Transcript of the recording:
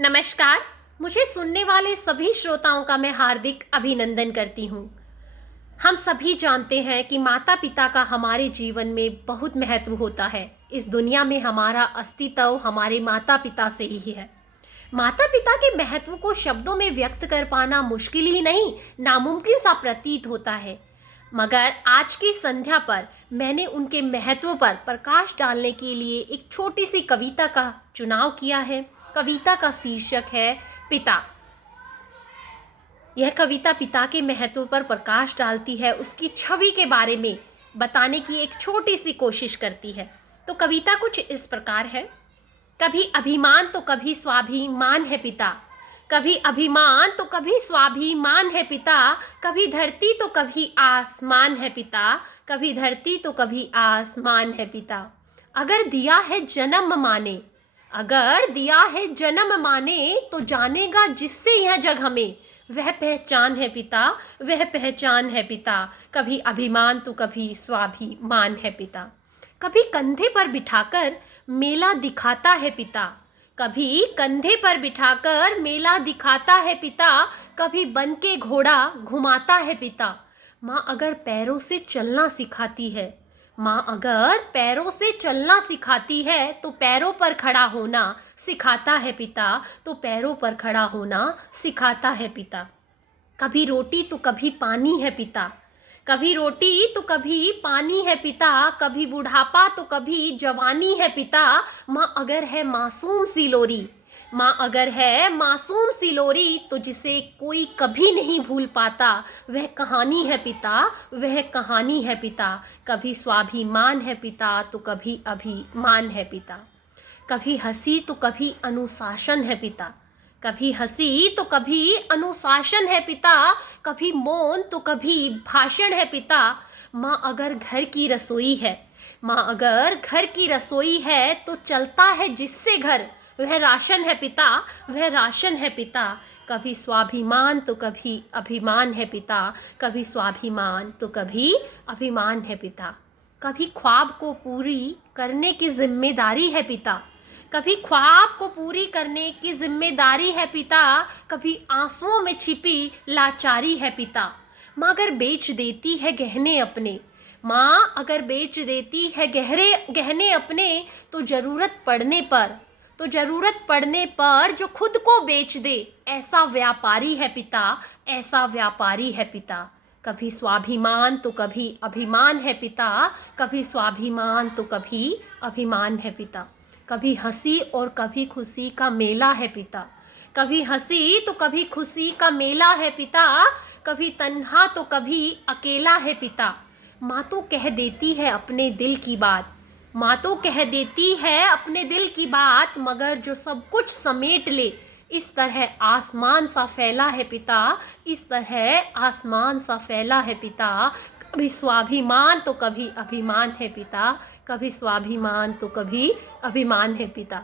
नमस्कार। मुझे सुनने वाले सभी श्रोताओं का मैं हार्दिक अभिनंदन करती हूँ। हम सभी जानते हैं कि माता पिता का हमारे जीवन में बहुत महत्व होता है। इस दुनिया में हमारा अस्तित्व हमारे माता पिता से ही है। माता पिता के महत्व को शब्दों में व्यक्त कर पाना मुश्किल ही नहीं, नामुमकिन सा प्रतीत होता है। मगर आज की संध्या पर मैंने उनके महत्व पर प्रकाश डालने के लिए एक छोटी सी कविता का चुनाव किया है। कविता का शीर्षक है पिता। यह कविता पिता के महत्व पर प्रकाश डालती है, उसकी छवि के बारे में बताने की एक छोटी सी कोशिश करती है। तो कविता कुछ इस प्रकार है। कभी अभिमान तो कभी स्वाभिमान है पिता, कभी अभिमान तो कभी स्वाभिमान है पिता, कभी धरती तो कभी आसमान है पिता, कभी धरती तो कभी आसमान है पिता। अगर दिया है जन्म माने, अगर दिया है जन्म माने, तो जानेगा जिससे यह जग हमें, वह पहचान है पिता, वह पहचान है पिता। कभी अभिमान तो कभी स्वाभिमान है पिता। कभी कंधे पर बिठाकर मेला दिखाता है पिता, कभी कंधे पर बिठाकर मेला दिखाता है पिता, कभी बन के घोड़ा घुमाता है पिता। माँ अगर पैरों से चलना सिखाती है, माँ अगर पैरों से चलना सिखाती है, तो पैरों पर खड़ा होना सिखाता है पिता, तो पैरों पर खड़ा होना सिखाता है पिता। कभी रोटी तो कभी पानी है पिता, कभी रोटी तो कभी पानी है पिता, कभी बुढ़ापा तो कभी जवानी है पिता। माँ अगर है मासूम सी लोरी, माँ अगर है मासूम सी लोरी, तो जिसे कोई कभी नहीं भूल पाता, वह कहानी है पिता, वह कहानी है पिता। कभी स्वाभिमान है पिता तो कभी अभिमान है पिता। कभी हंसी तो कभी अनुशासन है पिता, कभी हंसी तो कभी अनुशासन है पिता, कभी मौन तो कभी भाषण है पिता। माँ अगर घर की रसोई है, माँ अगर घर की रसोई है, तो चलता है जिससे घर, वह राशन है पिता, वह राशन है पिता। कभी स्वाभिमान तो कभी अभिमान है पिता, कभी स्वाभिमान तो कभी अभिमान है पिता। कभी ख्वाब को पूरी करने की जिम्मेदारी है पिता, कभी ख्वाब को पूरी करने की जिम्मेदारी है पिता, कभी आंसुओं में छिपी लाचारी है पिता। माँ अगर बेच देती है गहने अपने, माँ अगर बेच देती है गहने अपने, तो ज़रूरत पड़ने पर जो खुद को बेच दे, ऐसा व्यापारी है पिता, ऐसा व्यापारी है पिता। कभी स्वाभिमान तो कभी अभिमान है पिता, कभी स्वाभिमान तो कभी अभिमान है पिता। कभी हंसी और कभी खुशी का मेला है पिता, कभी हंसी तो कभी खुशी का मेला है पिता, कभी तन्हा तो कभी अकेला है पिता। माँ तो कह देती है अपने दिल की बात, माँ तो कह देती है अपने दिल की बात, मगर जो सब कुछ समेट ले, इस तरह आसमान सा फैला है पिता, इस तरह आसमान सा फैला है पिता। कभी स्वाभिमान तो कभी अभिमान है पिता, कभी स्वाभिमान तो कभी अभिमान है पिता।